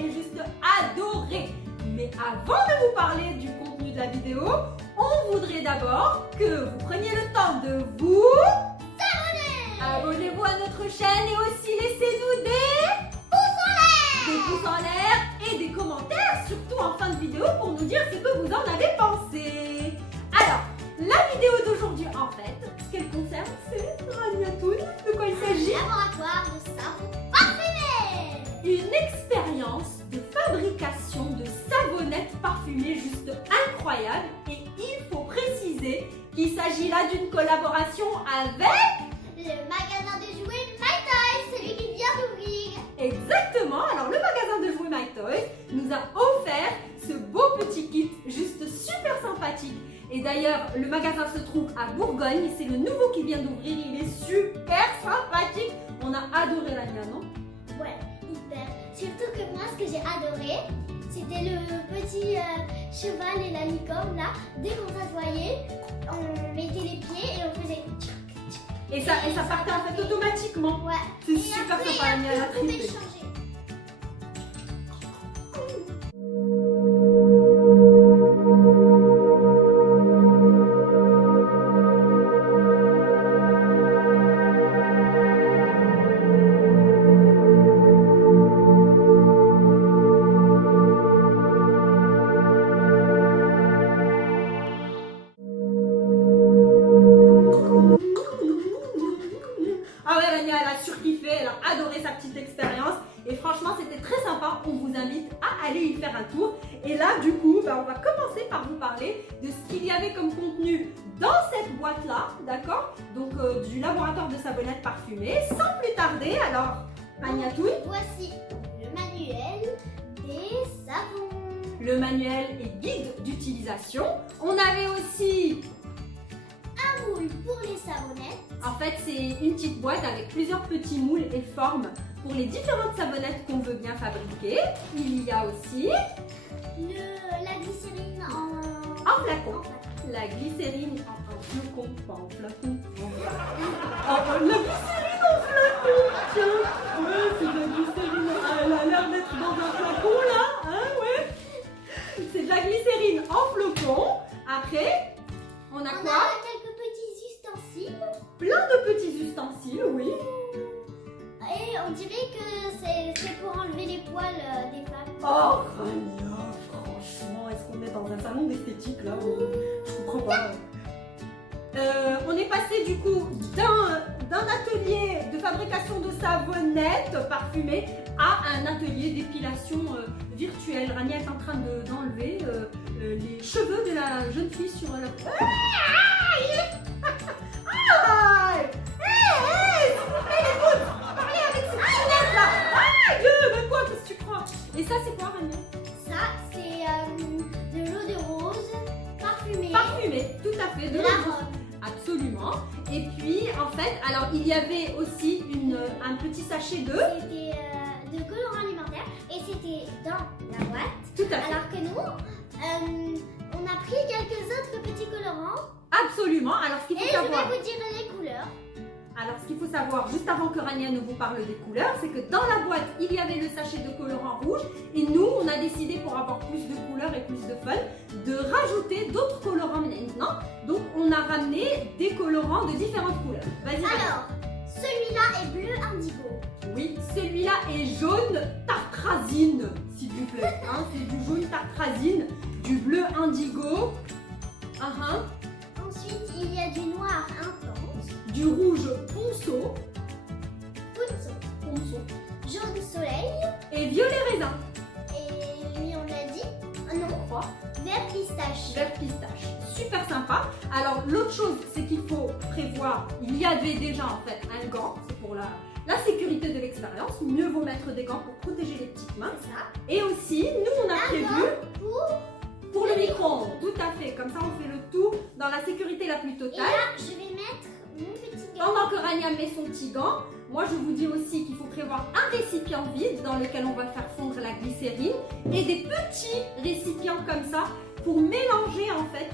et juste adoré. Mais avant de vous parler du contenu de la vidéo, on voudrait d'abord que vous preniez le temps de vous abonner. Abonnez-vous à notre chaîne et aussi laissez-nous des pouces en l'air et des commentaires, surtout en fin de vidéo pour nous dire ce que vous en avez pensé. Alors, la vidéo d'aujourd'hui en fait, ce qu'elle concerne, c'est Raniatoun. De quoi il s'agit? Laboratoire de savon parfumé. Une expérience de fabrication de savonnettes parfumées juste incroyable. Et il faut préciser qu'il s'agit là d'une collaboration avec le magasin de jouets My Toys, celui qui vient d'ouvrir. Exactement. Alors le magasin de jouets My Toys nous a offert ce beau petit kit juste super sympathique. Et d'ailleurs, le magasin se trouve à Bourgogne. C'est le nouveau qui vient d'ouvrir. Il est super sympathique. On a adoré la mienne, non? Ouais, hyper. Surtout que moi, ce que j'ai adoré, c'était le petit cheval et la licorne là. Dès qu'on s'assoyait, on mettait les pieds et on faisait. Et ça partait en fait automatiquement. Ouais. C'est Et super après, sympa. La mienne a on pouvait trippé. changer. Ah ouais, Rania, elle a surkiffé, elle a adoré sa petite expérience. Et franchement, c'était très sympa. On vous invite à aller y faire un tour. Et là, du coup, on va commencer par vous parler de ce qu'il y avait comme contenu dans cette boîte-là, d'accord? Donc, du laboratoire de savonnettes parfumées. Sans plus tarder, alors, Raniatoun, Voici le manuel des savons. le manuel et guide d'utilisation. On avait aussi, Un moule pour les savonnettes. en fait, c'est une petite boîte avec plusieurs petits moules et formes pour les différentes savonnettes qu'on veut bien fabriquer. Il y a aussi La glycérine en un flacon. en flacon. La glycérine en flacon, pas en flacon. La glycérine en flacon, tiens. Ouais, c'est de la glycérine. Ah, elle a l'air d'être dans un flacon là, hein, ouais. C'est de la glycérine en flocon. Après, on a On quoi? a quelques petits ustensiles. Plein de petits ustensiles, oui. Et on dirait que c'est pour enlever les poils des femmes. Oh, Rania, franchement, est-ce qu'on est dans un salon d'esthétique là? Je comprends pas. On est passé du coup d'un atelier de fabrication de savonnettes parfumées à un atelier d'épilation virtuelle. Rania est en train d'enlever les cheveux de la jeune fille sur la... Parlez avec ces petites lunettes là. Mais quoi, qu'est-ce que tu crois? Et ça c'est quoi, Rania? Ça, c'est de l'eau de rose parfumée. Parfumé, tout à fait, De de la l'eau. rose. Absolument. Et puis, en fait, alors il y avait aussi un petit sachet de... C'était de colorant alimentaire et c'était dans la boîte. Tout à fait. Alors que nous, on a pris quelques autres petits colorants Absolument. Alors, ce qu'il et faut je savoir... vais vous dire les couleurs. Alors, ce qu'il faut savoir, juste avant que Rania ne vous parle des couleurs, c'est que dans la boîte, il y avait le sachet de colorant rouge. Et nous, on a décidé, pour avoir plus de couleurs et plus de fun, de rajouter d'autres colorants maintenant. Donc, on a ramené des colorants de différentes couleurs. Vas-y, Rania. Alors, celui-là est bleu indigo. Oui, celui-là est jaune tartrazine, s'il vous plaît. Hein, c'est du jaune tartrazine, du bleu indigo, Ensuite, il y a du noir intense, du rouge ponceau, ponceau, jaune soleil et violet raisin. et lui on l'a dit, non, Je crois. vert pistache. Vert pistache. Super sympa. Alors l'autre chose, c'est qu'il faut prévoir, il y avait déjà en fait un gant, c'est pour la sécurité de l'expérience. Mieux vaut mettre des gants pour protéger les petites mains. C'est ça. Et aussi, nous on a prévu pour le micro-ondes. Tout à fait. Comme ça on fait le tout dans la sécurité la plus Et totale. là, je vais mettre mon petit gant. Pendant que Rania met son petit gant, moi je vous dis aussi qu'il faut prévoir un récipient vide dans lequel on va faire fondre la glycérine et des petits récipients comme ça pour mélanger en fait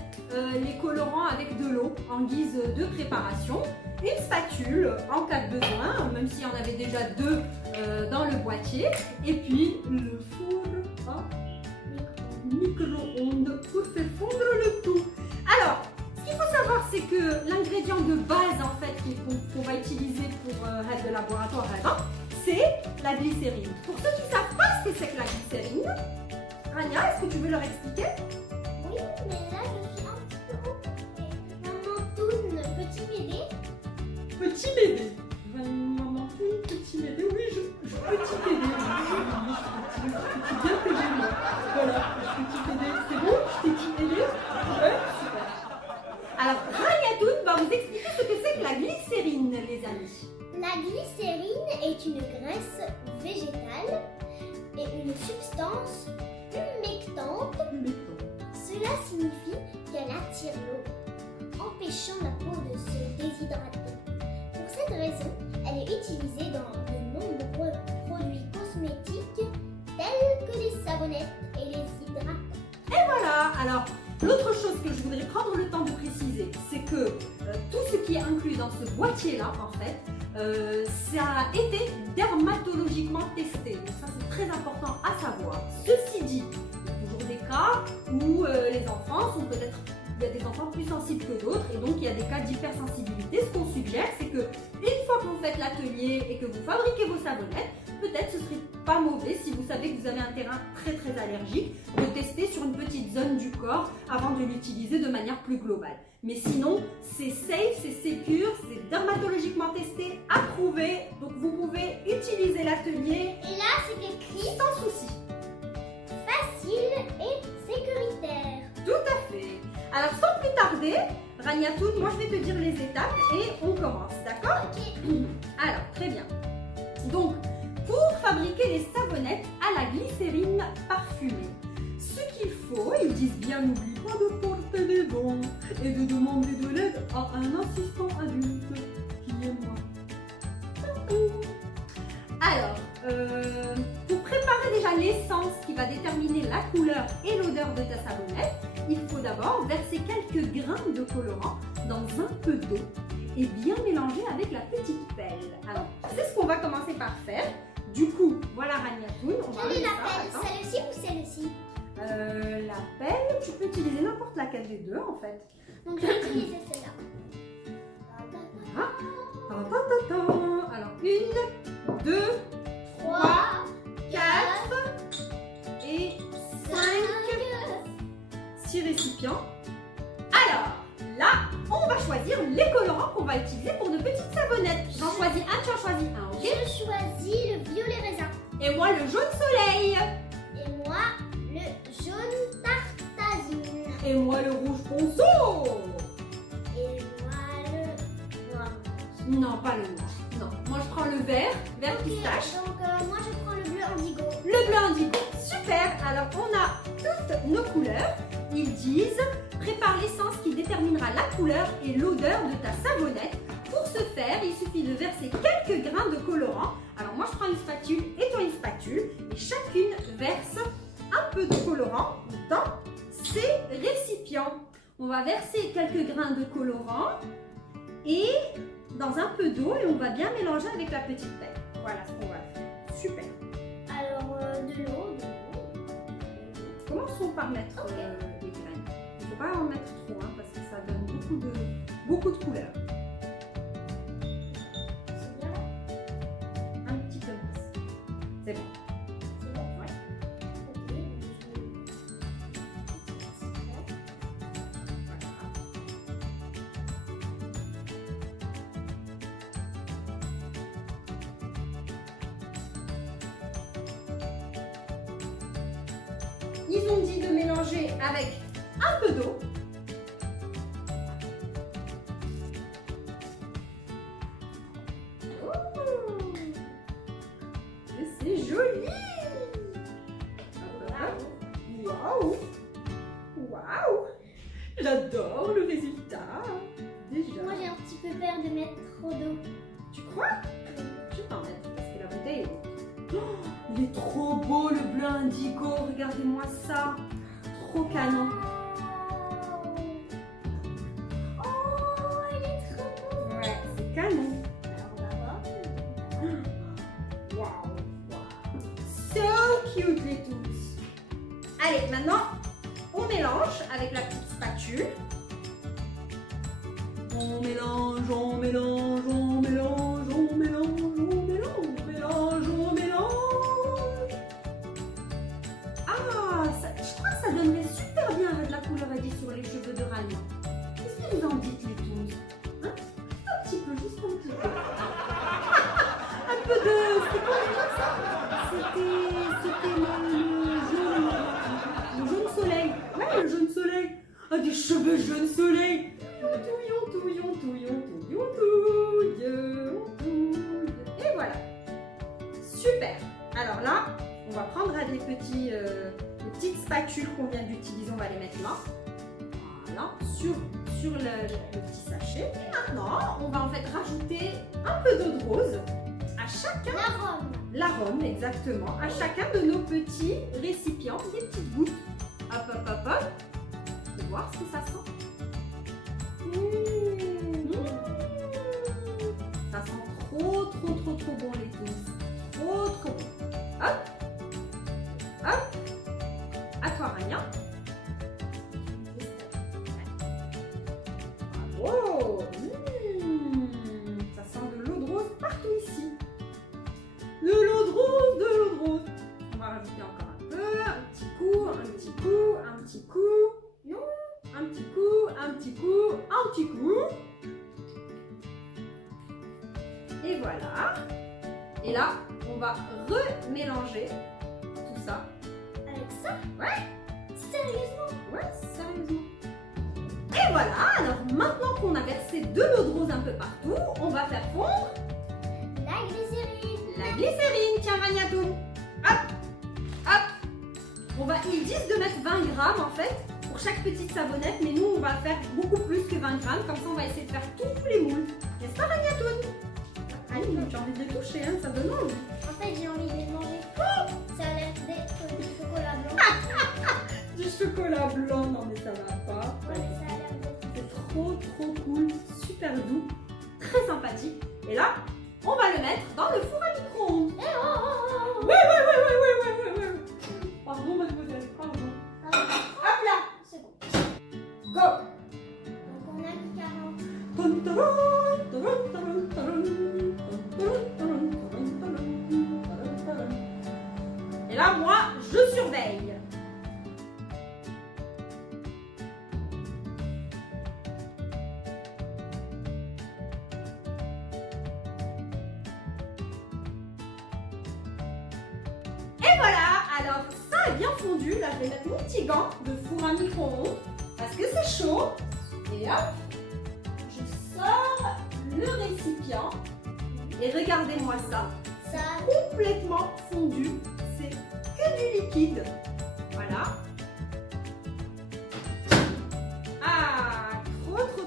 les colorants avec de l'eau en guise de préparation. Une spatule en cas de besoin, même s'il y en avait déjà deux dans le boîtier. Et puis le four à micro-ondes pour faire fondre le tout. Alors, ce qu'il faut savoir, c'est que l'ingrédient de base en fait qu'on va utiliser pour de laboratoire, c'est la glycérine. Pour ceux qui ne savent pas ce que c'est que la glycérine, Rania, est-ce que tu veux leur expliquer? Oui, mais là je suis un petit peu occupée. Maman Toune, petit bébé. Petit bébé. Maman Toune, petit bébé. Oui, petit bébé. Petit bien bébé, moi. Voilà, petit bébé. C'est bon? Petit bébé? Ouais, super. Alors, Rania Toune va vous expliquer ce que c'est que la glycérine, les amis. La glycérine est une graisse végétale et une substance humectante. Cela signifie qu'elle attire l'eau, empêchant la peau de se déshydrater. Pour cette raison, elle est utilisée dans de nombreux produits cosmétiques tels que les savonnettes et les hydratants. Et voilà. Alors, l'autre chose que je voudrais prendre le temps de préciser, c'est que tout ce qui est inclus dans ce boîtier-là, en fait, ça a été dermatologiquement testé. Donc ça, c'est très important à savoir. Ceci dit, il y a toujours des cas où les enfants sont peut-être... Il y a des enfants plus sensibles que d'autres et donc il y a des cas d'hypersensibilité. Ce qu'on suggère, c'est que une fois que vous faites l'atelier et que vous fabriquez vos savonnettes, peut-être ce serait pas mauvais, si vous savez que vous avez un terrain très allergique, de tester sur une petite zone du corps avant de l'utiliser de manière plus globale. Mais sinon, c'est safe, c'est secure, c'est dermatologiquement testé, approuvé, donc vous pouvez utiliser l'atelier. Et là, c'est écrit sans souci. Facile et sécuritaire. Tout à fait. Alors sans plus tarder, Rania Toune, moi je vais te dire les étapes et on commence, d'accord? Ok. Alors, très bien. Donc, pour fabriquer les savonnettes à la glycérine parfumée, ce qu'il faut, ils disent bien, n'oublie pas de porter des gants et de demander de l'aide à un assistant adulte, qui est moi. Alors, pour préparer déjà l'essence qui va déterminer la couleur et l'odeur de ta savonnette, il faut d'abord verser quelques grains de colorant dans un peu d'eau et bien mélanger avec la petite pelle. Alors, c'est ce qu'on va commencer par faire. Du coup, voilà Rania Toune. Quelle est la pelle? Celle-ci ou celle-ci? La pelle, tu peux utiliser n'importe laquelle des deux en fait. Donc je vais utiliser celle-là. Alors, 1, 2, 3, 4 et 5, 6 récipients. Alors, là, on va choisir les colorants qu'on va utiliser pour nos petites savonnettes. J'en choisis un, tu en choisis un, ok? Je choisis le violet raisin. Et moi, le jaune soleil. Et moi, le jaune tartasine. Et moi, le rouge ponceau. Et moi, le noir. Non, pas le noir. Non, moi je prends le vert pistache. Donc moi je prends le bleu indigo. Le bleu indigo, super. Alors on a toutes nos couleurs. Ils disent prépare l'essence qui déterminera la couleur et l'odeur de ta savonnette. Pour ce faire, il suffit de verser quelques grains de colorant. Alors moi je prends une spatule et toi une spatule et chacune verse un peu de colorant dans ces récipients. On va verser quelques grains de colorant et dans un peu d'eau et on va bien mélanger avec la petite pelle. Voilà ce qu'on va faire. Super. Alors de l'eau. Commençons par mettre les graines. Il ne faut pas en mettre trop parce que ça donne beaucoup de couleurs. C'est bien. Un petit peu plus. C'est bon. C'est bon. Ouais. Ok. Ils ont dit de mélanger avec un peu d'eau. C'est joli. Waouh. Waouh. J'adore le résultat. Déjà. Moi j'ai un petit peu peur de mettre trop d'eau. Tu crois? Je vais t'en mettre parce que la bouteille est... Oh, il est trop beau le bleu indigo, regardez-moi ça. Trop canon. cute les tous. Allez, maintenant, on mélange avec la petite spatule. On mélange, on mélange, on mélange, on mélange, on mélange, on mélange, on mélange. Ah, je crois que ça donnerait super bien avec la couleur Eddy sur les cheveux de Rania. Qu'est-ce que vous en dites les tous, hein? Un petit peu, juste un petit peu. Un peu de... C'était quoi ça? C'était le jaune soleil. Ouais, le jaune soleil. Ah, des cheveux jaune soleil. Et voilà. Super. Alors là, on va prendre les petites spatules qu'on vient d'utiliser. On va les mettre là. Voilà. Sur le petit sachet. Et maintenant, on va en fait rajouter un peu d'eau de rose à chacun. L'arôme. L'arôme, exactement. À chacun de nos petits récipients. Des petites gouttes. Hop, hop, hop, hop. On va voir ce que ça sent. Ça sent trop bon les tous. Trop bon. Hop. Hop. À toi Rania. Bravo. Ça sent de l'eau de rose partout ici. De l'eau de rose, de l'eau de rose. On va rajouter encore un peu. Un petit coup, un petit coup, un petit coup. Non. Un petit coup, un petit coup, un petit coup. Et voilà. Et là, on va remélanger tout ça. Avec ça? Ouais. Sérieusement? Ouais, sérieusement. Et voilà. Alors maintenant qu'on a versé de l'eau de rose un peu partout, on va faire fondre La glycérine. la glycérine. Tiens, Raniatoun. Hop. Hop. On va, ils disent de mettre 20 grammes en fait pour chaque petite savonnette, mais nous on va faire beaucoup plus que 20 grammes. Comme ça, on va essayer de faire tous les moules. N'est-ce pas, Raniatoun? Allez, tu as envie de les toucher, hein, ça donne envie. En fait, j'ai envie de les manger. Ça a l'air d'être du chocolat blanc. Du chocolat blanc, non mais ça va pas. Ouais, ça a l'air d'être. C'est trop cool, super doux, très sympathique. Et là, on va le mettre dans le four à micro-ondes. Eh oh, oh, oh, oh. Ouais. Pardon, mademoiselle, pardon. Ah, Hop là, c'est bon. go. Donc on a mis 40. Et là, moi, je surveille. Et voilà, alors ça a bien fondu. Là, je vais mettre mon petit gant de four à micro-ondes parce que c'est chaud. Et hop, je sors le récipient. Et regardez-moi ça, Ça a complètement fondu. C'est que du liquide. Voilà. Ah,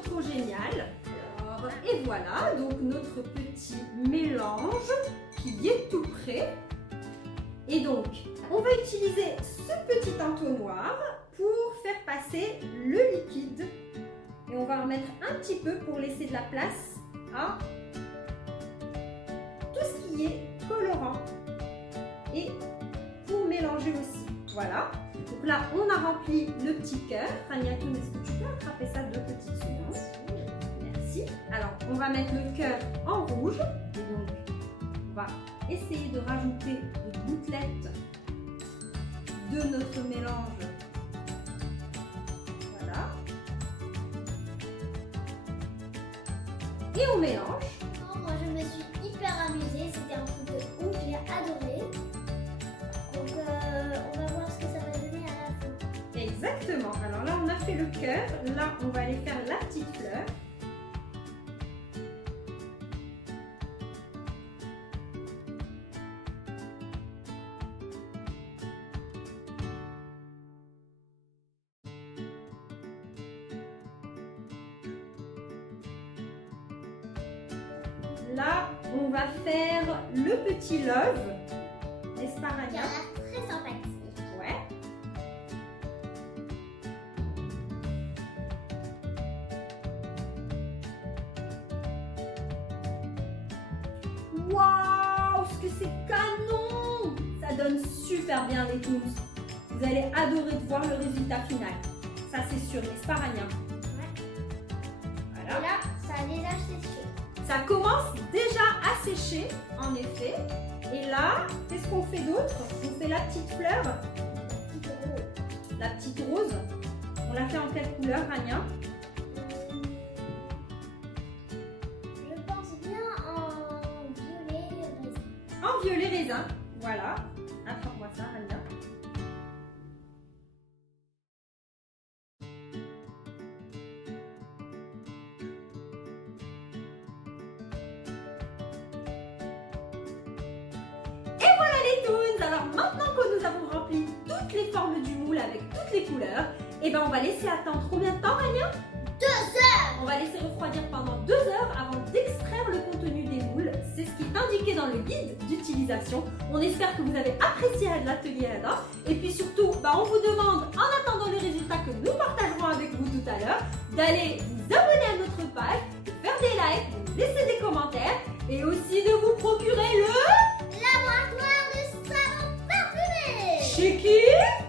trop génial. Alors, et voilà, donc notre petit mélange qui est tout prêt. Et donc, on va utiliser ce petit entonnoir pour faire passer le liquide. Et on va en mettre un petit peu pour laisser de la place à tout ce qui est colorant. Et pour mélanger aussi. Voilà. Donc là, on a rempli le petit cœur. Raniatoun, est-ce que tu peux attraper ça 2 petites secondes? Merci. Alors, on va mettre le cœur en rouge. Et donc, on va essayer de rajouter des gouttelettes de notre mélange. Voilà. Et on mélange. Oh, moi je me suis hyper amusée, c'était un truc de ouf, j'ai adoré. Donc on va voir ce que ça va donner à la fin. Exactement. Alors là, on a fait le cœur. Là, on va aller faire la petite fleur. Là, on va faire le petit love. N'est-ce pas, Qui a Rania? l'air très sympathique. Ouais. Waouh, ce que c'est canon! Ça donne super bien les toons. Vous allez adorer de voir le résultat final. Ça c'est sûr, n'est-ce pas Rania? Ouais. Voilà. Et là, ça a déjà séché. Ça commence déjà à sécher, en effet. Et là, qu'est-ce qu'on fait d'autre? On fait la petite fleur, la petite rose. On l'a fait en quelle couleur, Rania? Je pense bien en violet raisin. En violet raisin. Voilà. Attrape-moi ça, Rania. Alors maintenant que nous avons rempli toutes les formes du moule avec toutes les couleurs, et ben on va laisser attendre combien de temps, Rania? 2 heures. On va laisser refroidir pendant 2 heures avant d'extraire le contenu des moules. C'est ce qui est indiqué dans le guide d'utilisation. On espère que vous avez apprécié l'atelier Ada. Et puis surtout, on vous demande, en attendant les résultats que nous partagerons avec vous tout à l'heure, d'aller vous abonner à notre page, de faire des likes, de nous laisser des commentaires et aussi de vous procurer le Laboratoire de savon parfumé. Chez qui?